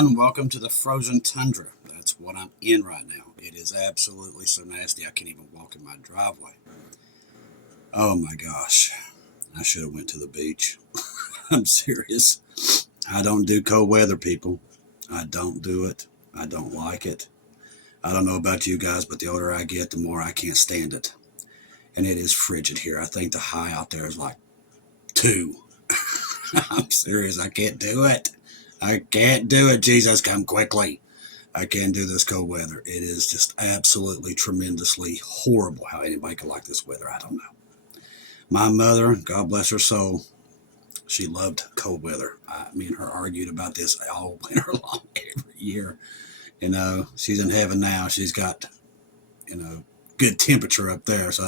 everyone. Welcome to the frozen tundra. That's what I'm in right now. It is absolutely so nasty I can't even walk in my driveway. Oh my gosh. I should have went to the beach. I'm serious. I don't do cold weather, people. I don't do it. I don't like it. I don't know about you guys, but the older I get, the more I can't stand it. And it is frigid here. I think the high out there is like 2. I'm serious. I can't do it. I can't do it. Jesus, come quickly. I can't do this cold weather. It is just absolutely tremendously horrible how anybody could like this weather. I don't know. My mother, God bless her soul, she loved cold weather. Me and her argued about this all winter long every year. You know, she's in heaven now. She's got, good temperature up there. So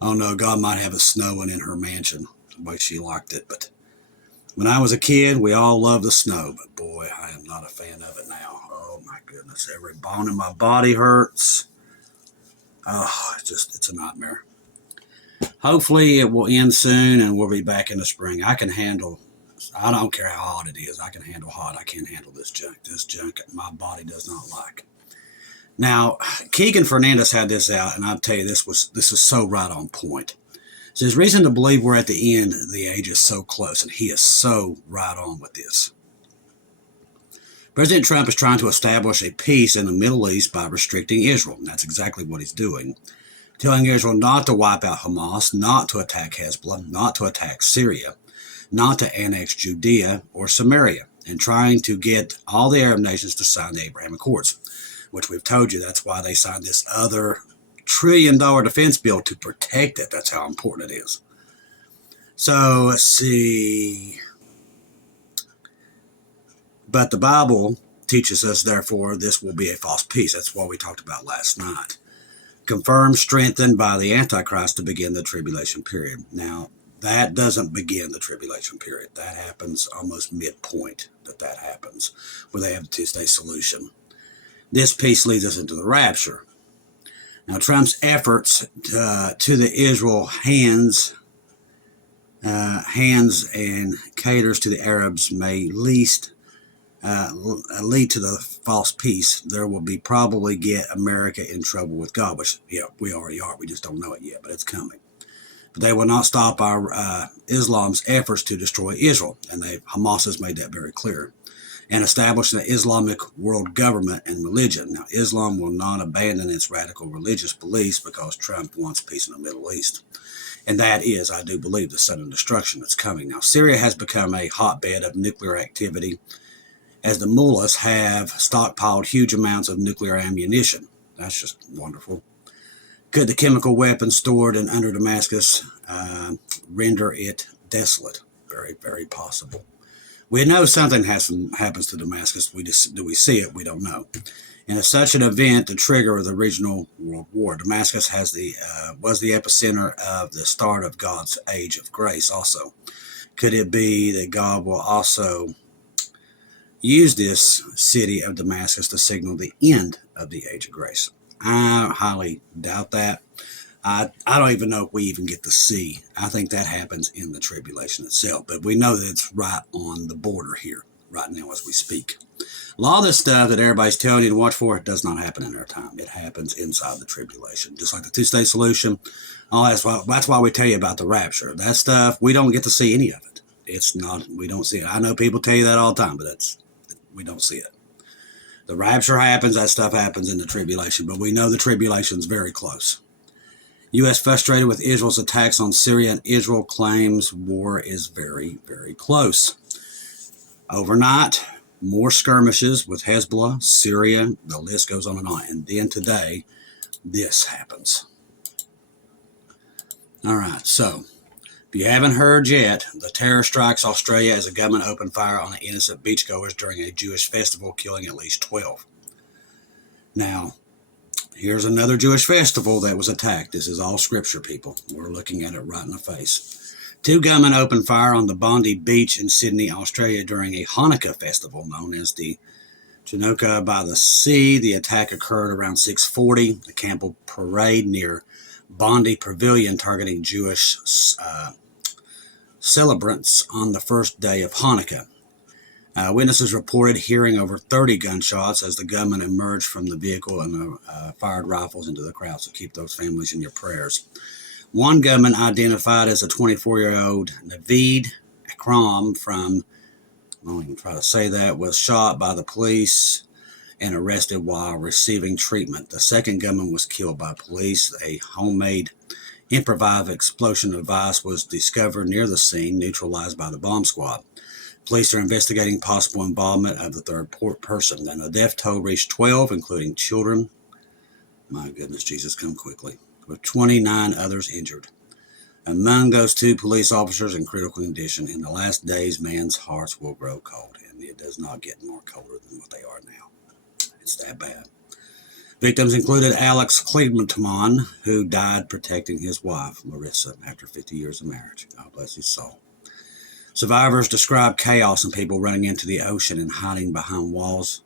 I don't know. God might have it snowing in her mansion the way she liked it. But when I was a kid, we all loved the snow. But boy, I am not a fan of it now. Oh my goodness. Every bone in my body hurts. Oh, it's a nightmare. Hopefully it will end soon and we'll be back in the spring. I don't care how hot it is. I can handle hot. I can't handle this junk. This junk my body does not like. Now, Keegan Fernandez had this out, and I'll tell you, this is so right on point. So there's reason to believe we're at the end. The age is so close, and he is so right on with this. President Trump is trying to establish a peace in the Middle East by restricting Israel. And that's exactly what he's doing. Telling Israel not to wipe out Hamas, not to attack Hezbollah, not to attack Syria, not to annex Judea or Samaria, and trying to get all the Arab nations to sign the Abraham Accords, which we've told you that's why they signed this other $1 trillion defense bill to protect it. That's how important it is. So let's see. But the Bible teaches us, therefore, this will be a false peace. That's what we talked about last night. Confirmed, strengthened by the Antichrist to begin the tribulation period. Now, that doesn't begin the tribulation period. That happens almost midpoint that happens, where they have the two-state solution. This peace leads us into the rapture. Now, Trump's efforts to the Israel hands and caters to the Arabs may lead to the false peace. There will be probably get America in trouble with God, which, we already are. We just don't know it yet, but it's coming. But they will not stop our Islam's efforts to destroy Israel, and Hamas has made that very clear, and establish an Islamic world government and religion. Now, Islam will not abandon its radical religious beliefs because Trump wants peace in the Middle East. And that is, I do believe, the sudden destruction that's coming. Now, Syria has become a hotbed of nuclear activity as the mullahs have stockpiled huge amounts of nuclear ammunition. That's just wonderful. Could the chemical weapons stored under Damascus render it desolate? Very, very possible. We know something happens to Damascus. Do we see it? We don't know. And as such an event, the trigger of the original world war, Damascus was the epicenter of the start of God's age of grace also. Could it be that God will also use this city of Damascus to signal the end of the age of grace? I highly doubt that. I don't even know if we even get to see. I think that happens in the tribulation itself. But we know that it's right on the border here, right now as we speak. A lot of this stuff that everybody's telling you to watch for, it does not happen in our time. It happens inside the tribulation. Just like the two-state solution. That's why we tell you about the rapture. That stuff, we don't get to see any of it. We don't see it. I know people tell you that all the time, but we don't see it. The rapture happens, that stuff happens in the tribulation, but we know the tribulation is very close. U.S. frustrated with Israel's attacks on Syria, and Israel claims war is very, very close. Overnight, more skirmishes with Hezbollah, Syria, the list goes on. And then today, this happens. All right, so if you haven't heard yet, the terror strikes Australia as a gunman opened fire on innocent beachgoers during a Jewish festival, killing at least 12. Now, here's another Jewish festival that was attacked. This is all scripture, people. We're looking at it right in the face. 2 gunmen opened fire on the Bondi Beach in Sydney, Australia during a Hanukkah festival known as the Chanukah by the Sea. The attack occurred around 6:40. The Campbell Parade near Bondi Pavilion, targeting Jewish celebrants on the first day of Hanukkah. Witnesses reported hearing over 30 gunshots as the gunmen emerged from the vehicle and fired rifles into the crowd. So keep those families in your prayers. One gunman, identified as a 24-year-old Naveed Akram from, I won't even try to say that, was shot by the police and arrested while receiving treatment. The second gunman was killed by police. A homemade improvised explosion device was discovered near the scene, neutralized by the bomb squad. Police are investigating possible involvement of the third person. And the death toll reached 12, including children. My goodness, Jesus, come quickly. With 29 others injured. Among those 2 police officers in critical condition. In the last days, man's hearts will grow cold. And it does not get more colder than what they are now. It's that bad. Victims included Alex Kliegman, who died protecting his wife, Larissa, after 50 years of marriage. God bless his soul. Survivors described chaos and people running into the ocean and hiding behind walls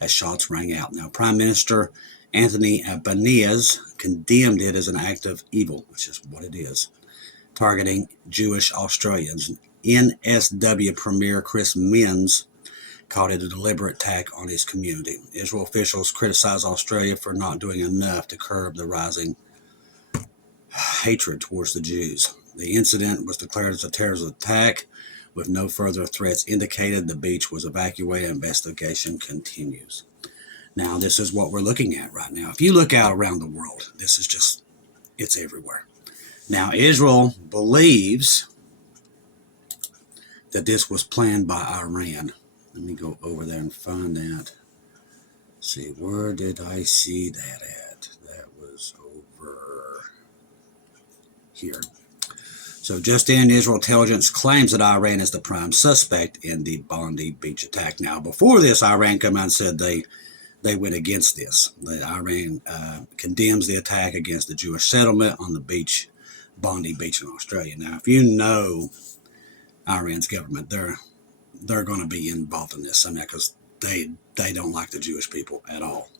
as shots rang out. Now, Prime Minister Anthony Albanese condemned it as an act of evil, which is what it is, targeting Jewish Australians. NSW Premier Chris Minns called it a deliberate attack on his community. Israel officials criticized Australia for not doing enough to curb the rising hatred towards the Jews. The incident was declared as a terrorist attack with no further threats indicated. The beach was evacuated. Investigation continues. Now, this is what we're looking at right now. If you look out around the world, this is just, it's everywhere. Now, Israel believes that this was planned by Iran. Let me go over there and find out. See, where did I see that at? That was over here. So just in, Israel intelligence claims that Iran is the prime suspect in the Bondi Beach attack. Now, before this, Iran came out and said they went against this. Iran condemns the attack against the Jewish settlement on the beach, Bondi Beach in Australia. Now, if you know Iran's government, they're going to be involved in this, because they don't like the Jewish people at all.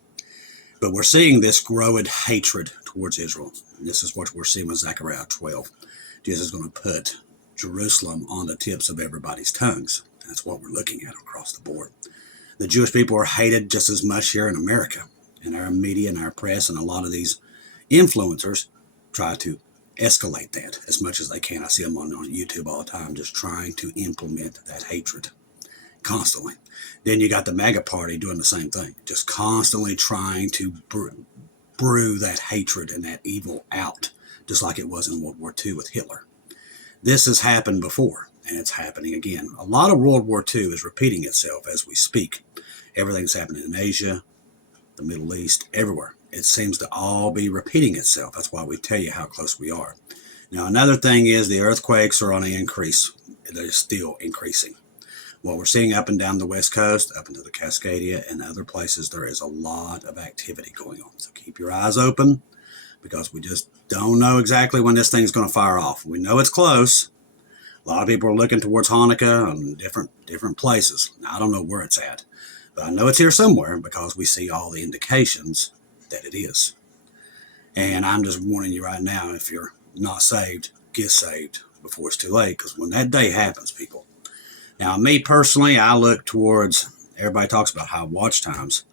But we're seeing this growing hatred towards Israel. And this is what we're seeing with Zechariah 12. Jesus is going to put Jerusalem on the tips of everybody's tongues. That's what we're looking at across the board. The Jewish people are hated just as much here in America. And our media and our press and a lot of these influencers try to escalate that as much as they can. I see them on YouTube all the time just trying to implement that hatred constantly. Then you got the MAGA party doing the same thing, just constantly trying to brew that hatred and that evil out, just like it was in World War II with Hitler. This has happened before, and it's happening again. A lot of World War II is repeating itself as we speak. Everything's happening in Asia, the Middle East, everywhere. It seems to all be repeating itself. That's why we tell you how close we are. Now, another thing is the earthquakes are on an increase. They're still increasing. What we're seeing up and down the West Coast, up into the Cascadia and other places, there is a lot of activity going on. So keep your eyes open, because we just don't know exactly when this thing's going to fire off. We know it's close. A lot of people are looking towards Hanukkah and different places. Now, I don't know where it's at, but I know it's here somewhere because we see all the indications that it is. And I'm just warning you right now, if you're not saved, get saved before it's too late, because when that day happens, people. Now, me personally, I look towards, everybody talks about high watch times.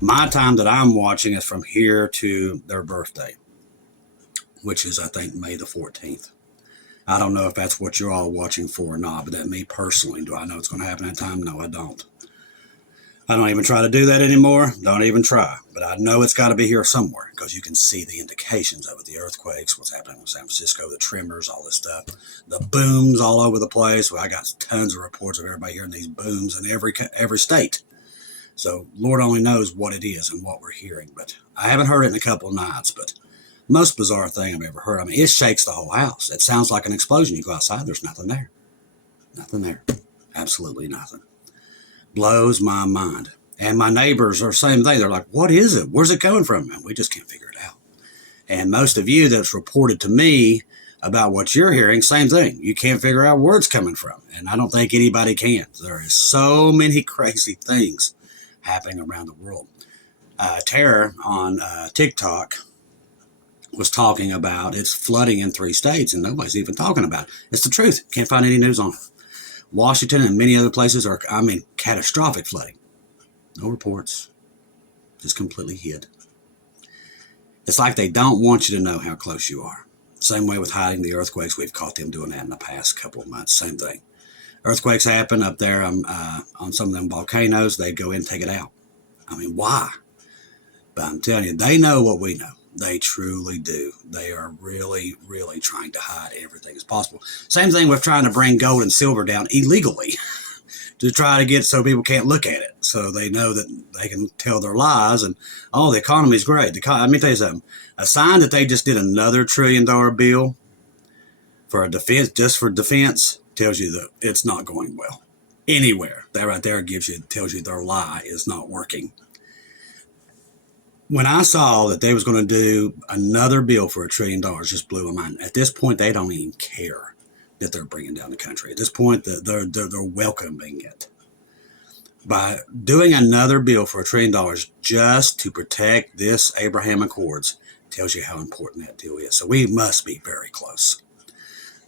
My time that I'm watching is from here to their birthday, which is, I think, May the 14th. I don't know if that's what you're all watching for or not, but that me personally, do I know it's going to happen that time? No, I don't. I don't even try to do that anymore. Don't even try. But I know it's got to be here somewhere, because you can see the indications of it. The earthquakes, what's happening in San Francisco, the tremors, all this stuff. The booms all over the place. Well, I got tons of reports of everybody hearing these booms in every state. So Lord only knows what it is and what we're hearing. But I haven't heard it in a couple of nights. But most bizarre thing I've ever heard. I mean, it shakes the whole house. It sounds like an explosion. You go outside, there's nothing there. Nothing there. Absolutely nothing. Blows my mind. And my neighbors are the same thing. They're like, what is it? Where's it coming from? And we just can't figure it out. And most of you that's reported to me about what you're hearing, same thing. You can't figure out where it's coming from. And I don't think anybody can. There is so many crazy things happening around the world. Tara on TikTok was talking about it's flooding in 3 states, and nobody's even talking about it. It's the truth. Can't find any news on it. Washington and many other places are, catastrophic flooding. No reports, just completely hid. It's like they don't want you to know how close you are. Same way with hiding the earthquakes. We've caught them doing that in the past couple of months. Same thing. Earthquakes happen up there on some of them volcanoes. They go in and take it out. Why? But I'm telling you, they know what we know. They truly do. They are really, really trying to hide everything as possible. Same thing with trying to bring gold and silver down illegally to try to get so people can't look at it. So they know that they can tell their lies and, oh, the economy's great. Let me tell you something. A sign that they just did another $1 trillion bill for a defense, just for defense, tells you that it's not going well anywhere. That right there tells you their lie is not working. When I saw that they was going to do another bill for $1 trillion, just blew my mind. At this point, they don't even care that they're bringing down the country. At this point, they're welcoming it. By doing another bill for $1 trillion just to protect this Abraham Accords tells you how important that deal is. So we must be very close.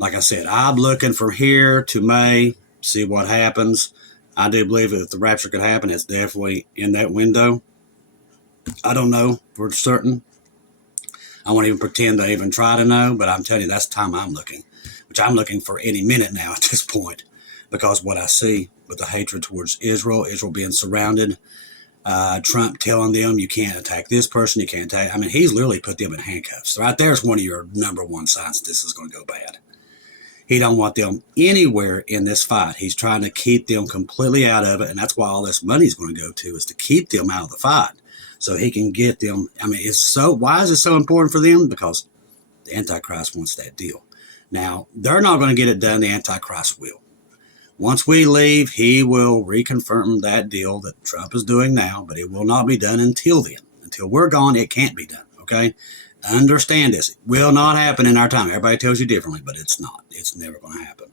Like I said, I'm looking from here to May, see what happens. I do believe that if the rapture could happen, it's definitely in that window. I don't know for certain. I won't even pretend to even try to know, but I'm telling you, that's the time I'm looking, which I'm looking for any minute now at this point, because what I see with the hatred towards Israel being surrounded, Trump telling them you can't attack this person, you can't attack. He's literally put them in handcuffs. Right there's one of your number one signs this is going to go bad. He don't want them anywhere in this fight. He's trying to keep them completely out of it, and that's why all this money is going to go to, is to keep them out of the fight, so he can get them. Why is it so important for them? Because the Antichrist wants that deal. Now, they're not going to get it done. The Antichrist will. Once we leave, he will reconfirm that deal that Trump is doing now, but it will not be done until then. Until we're gone, it can't be done, okay? Understand this. It will not happen in our time. Everybody tells you differently, but it's not. It's never going to happen.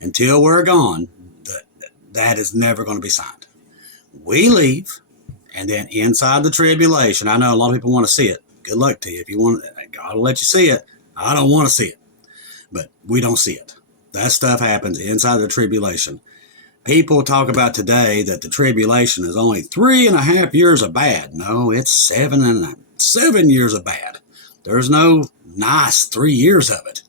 Until we're gone, that is never going to be signed. We leave, and then inside the tribulation, I know a lot of people want to see it. Good luck to you. If you want, God will let you see it. I don't want to see it, but we don't see it. That stuff happens inside the tribulation. People talk about today that the tribulation is only 3.5 years of bad. No, it's 7 years of bad. There's no nice 3 years of it.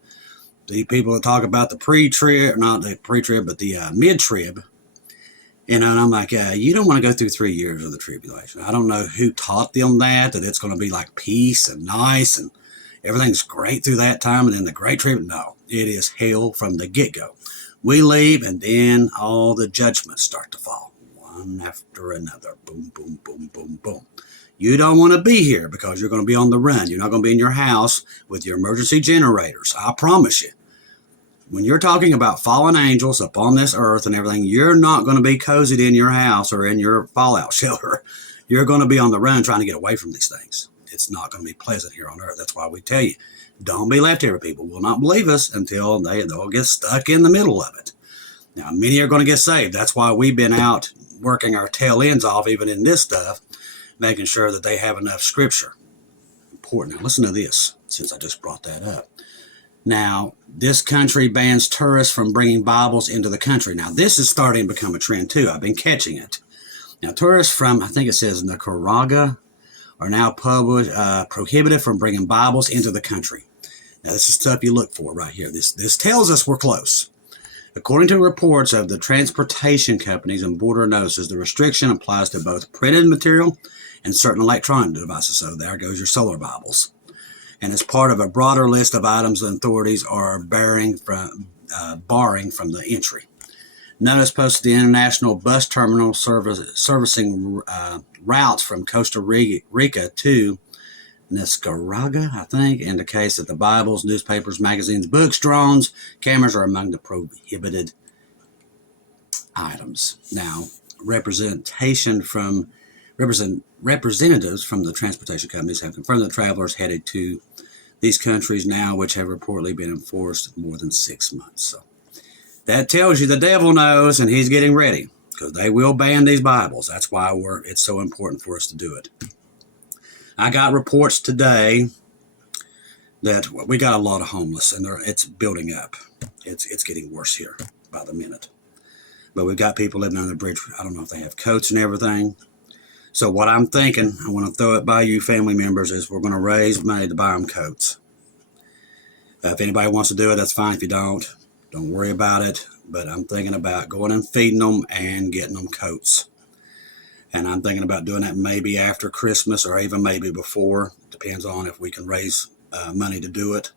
The people that talk about the pre-trib, not the pre-trib, but the mid-trib, and I'm like, you don't want to go through 3 years of the tribulation. I don't know who taught them that it's going to be like peace and nice and everything's great through that time, and then the great trib. No, it is hell from the get-go. We leave, and then all the judgments start to fall, one after another. Boom, boom, boom, boom, boom. You don't want to be here because you're going to be on the run. You're not going to be in your house with your emergency generators. I promise you. When you're talking about fallen angels upon this earth and everything, you're not going to be cozied in your house or in your fallout shelter. You're going to be on the run trying to get away from these things. It's not going to be pleasant here on earth. That's why we tell you, don't be left here. People will not believe us until they'll get stuck in the middle of it. Now, many are going to get saved. That's why we've been out working our tail ends off, even in this stuff, making sure that they have enough scripture. Important. Now, listen to this, since I just brought that up. Now, this country bans tourists from bringing Bibles into the country. Now, this is starting to become a trend, too. I've been catching it. Now, tourists from, I think it says Nicaragua, are now prohibited from bringing Bibles into the country. Now, this is stuff you look for right here. This tells us we're close. According to reports of the transportation companies and border notices, the restriction applies to both printed material and certain electronic devices. So there goes your solar Bibles. And it's part of a broader list of items that authorities are barring from the entry. Notice posted the international bus terminal servicing routes from Costa Rica to Nicaragua, I think, indicates that the Bibles, newspapers, magazines, books, drones, cameras are among the prohibited items. Now, representatives from the transportation companies have confirmed that travelers headed to these countries now, which have reportedly been enforced more than 6 months. So that tells you the devil knows, and he's getting ready, because they will ban these Bibles. That's why it's so important for us to do it. I got reports today that we got a lot of homeless, and it's building up. It's getting worse here by the minute. But we've got people living under the bridge. I don't know if they have coats and everything. So what I'm thinking, I want to throw it by you family members, is we're going to raise money to buy them coats. If anybody wants to do it, that's fine. If you don't worry about it. But I'm thinking about going and feeding them and getting them coats. And I'm thinking about doing that maybe after Christmas or even maybe before. Depends on if we can raise money to do it.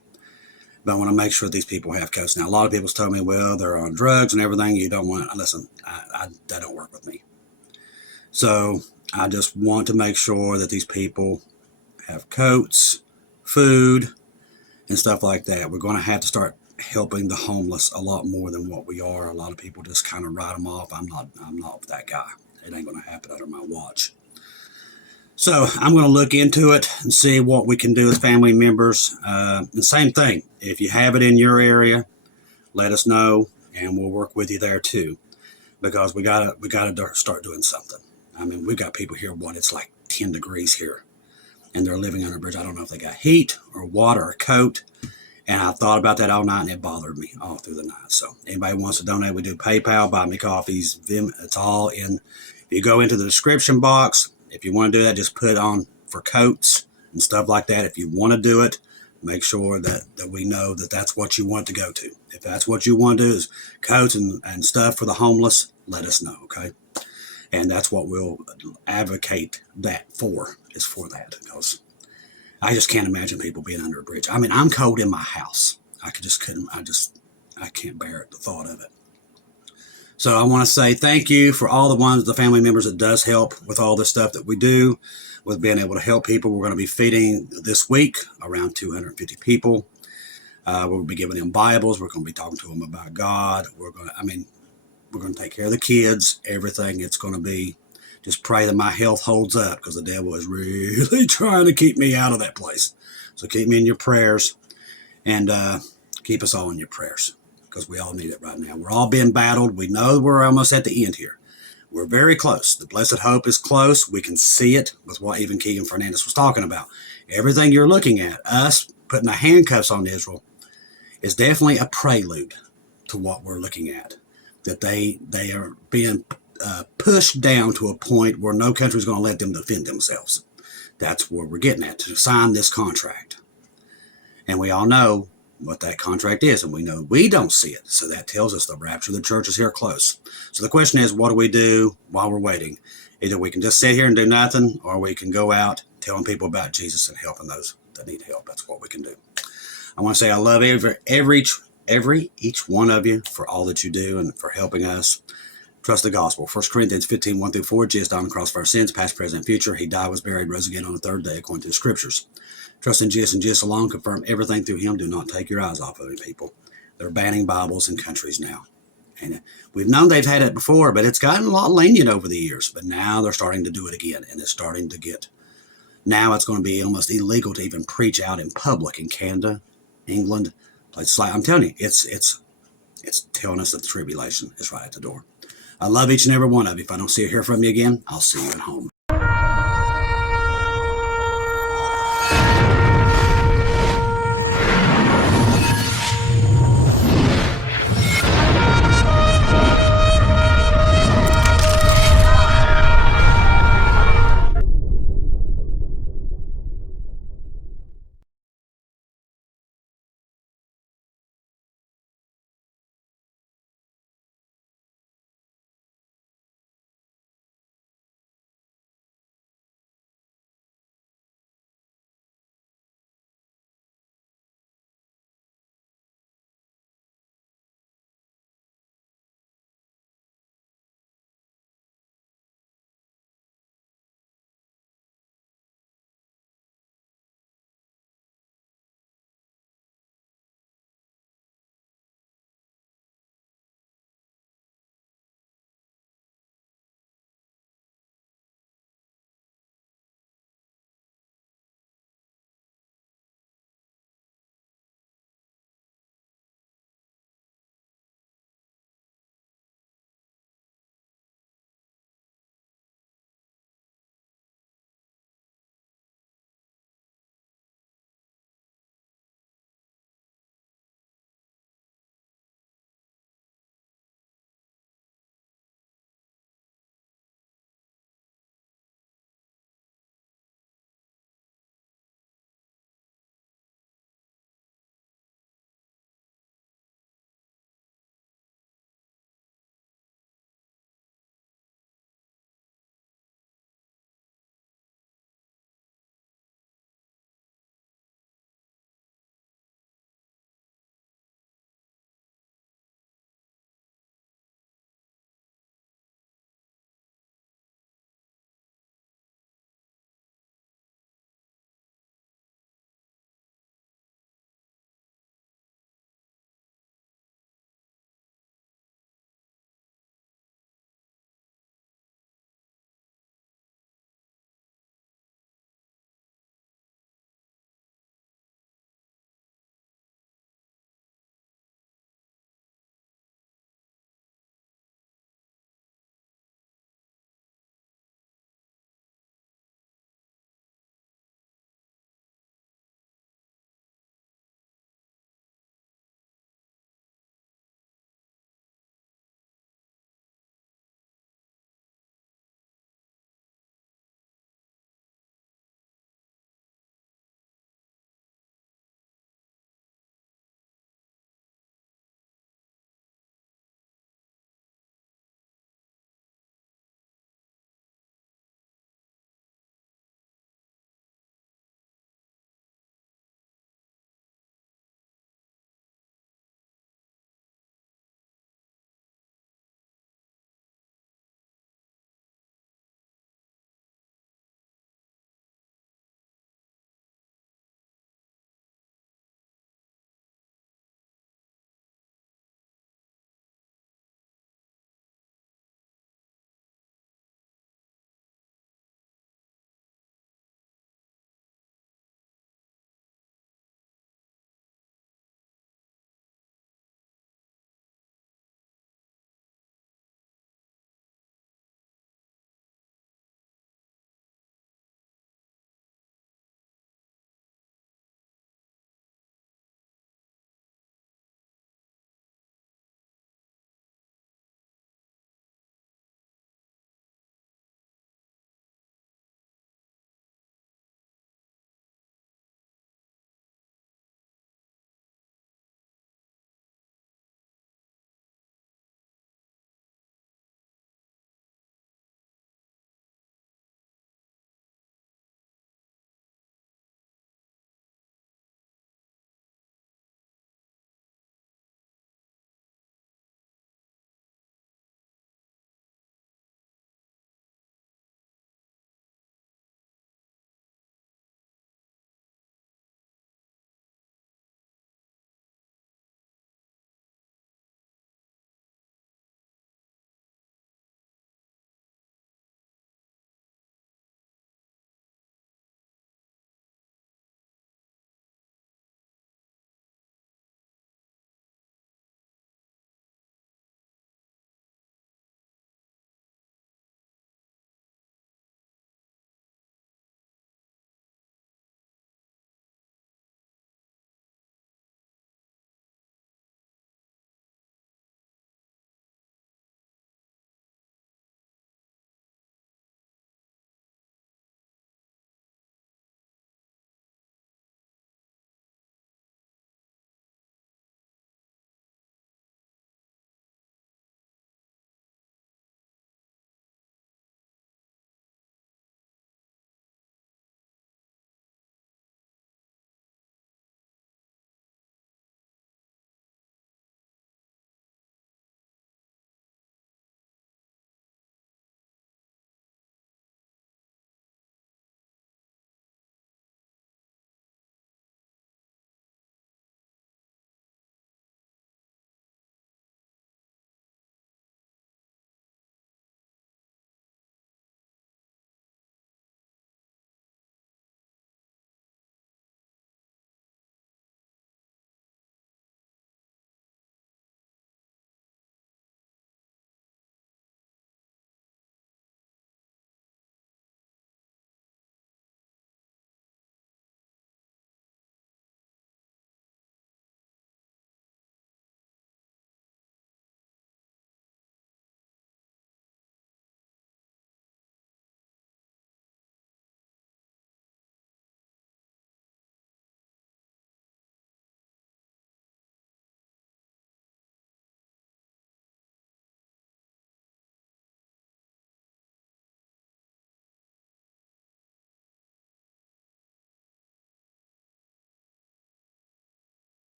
But I want to make sure these people have coats. Now, a lot of people's told me, well, they're on drugs and everything. You don't want to listen. That don't work with me. So I just want to make sure that these people have coats, food, and stuff like that. We're going to have to start helping the homeless a lot more than what we are. A lot of people just kind of write them off. I'm not that guy. It ain't going to happen under my watch. So I'm going to look into it and see what we can do as family members. The same thing. If you have it in your area, let us know, and we'll work with you there too. Because we gotta start doing something. I mean, we've got people here, it's like 10 degrees here, and they're living under a bridge. I don't know if they got heat or water or coat. And I thought about that all night, and it bothered me all through the night. So anybody wants to donate, we do PayPal, buy me coffees, Vim. It's all in. If you go into the description box, if you want to do that, just put on for coats and stuff like that. If you want to do it, make sure that we know that that's what you want to go to. If that's what you want to do is coats and stuff for the homeless, let us know, okay? And that's what we'll advocate that for, is for that. Because I just can't imagine people being under a bridge. I mean, I'm cold in my house. I can't bear it, the thought of it. So I want to say thank you for all the family members that does help with all this stuff that we do, with being able to help people. We're going to be feeding this week around 250 people. We'll be giving them Bibles. We're going to be talking to them about God. We're going to take care of the kids, everything. It's going to be, just pray that my health holds up, because the devil is really trying to keep me out of that place. So keep me in your prayers, and keep us all in your prayers, because we all need it right now. We're all being battled. We know we're almost at the end here. We're very close. The blessed hope is close. We can see it with what even Keegan Fernandez was talking about. Everything you're looking at, us putting the handcuffs on Israel, is definitely a prelude to what we're looking at. That they are being pushed down to a point where no country is going to let them defend themselves. That's where we're getting at, to sign this contract. And we all know what that contract is, and we know we don't see it. So that tells us the rapture of the church is here close. So the question is, what do we do while we're waiting? Either we can just sit here and do nothing, or we can go out telling people about Jesus and helping those that need help. That's what we can do. I want to say I love each one of you for all that you do and for helping us. Trust the gospel. 1 Corinthians 15, 1-4. Jesus died on the cross for our sins, past, present, future. He died, was buried, rose again on the third day, according to the scriptures. Trust in Jesus and Jesus alone. Confirm everything through him. Do not take your eyes off of him, people. They're banning Bibles in countries now. And we've known they've had it before, but it's gotten a lot lenient over the years. But now they're starting to do it again, and it's starting to get... Now it's going to be almost illegal to even preach out in public in Canada, England, places like... I'm telling you, it's telling us that the tribulation is right at the door. I love each and every one of you. If I don't see or hear from you again, I'll see you at home.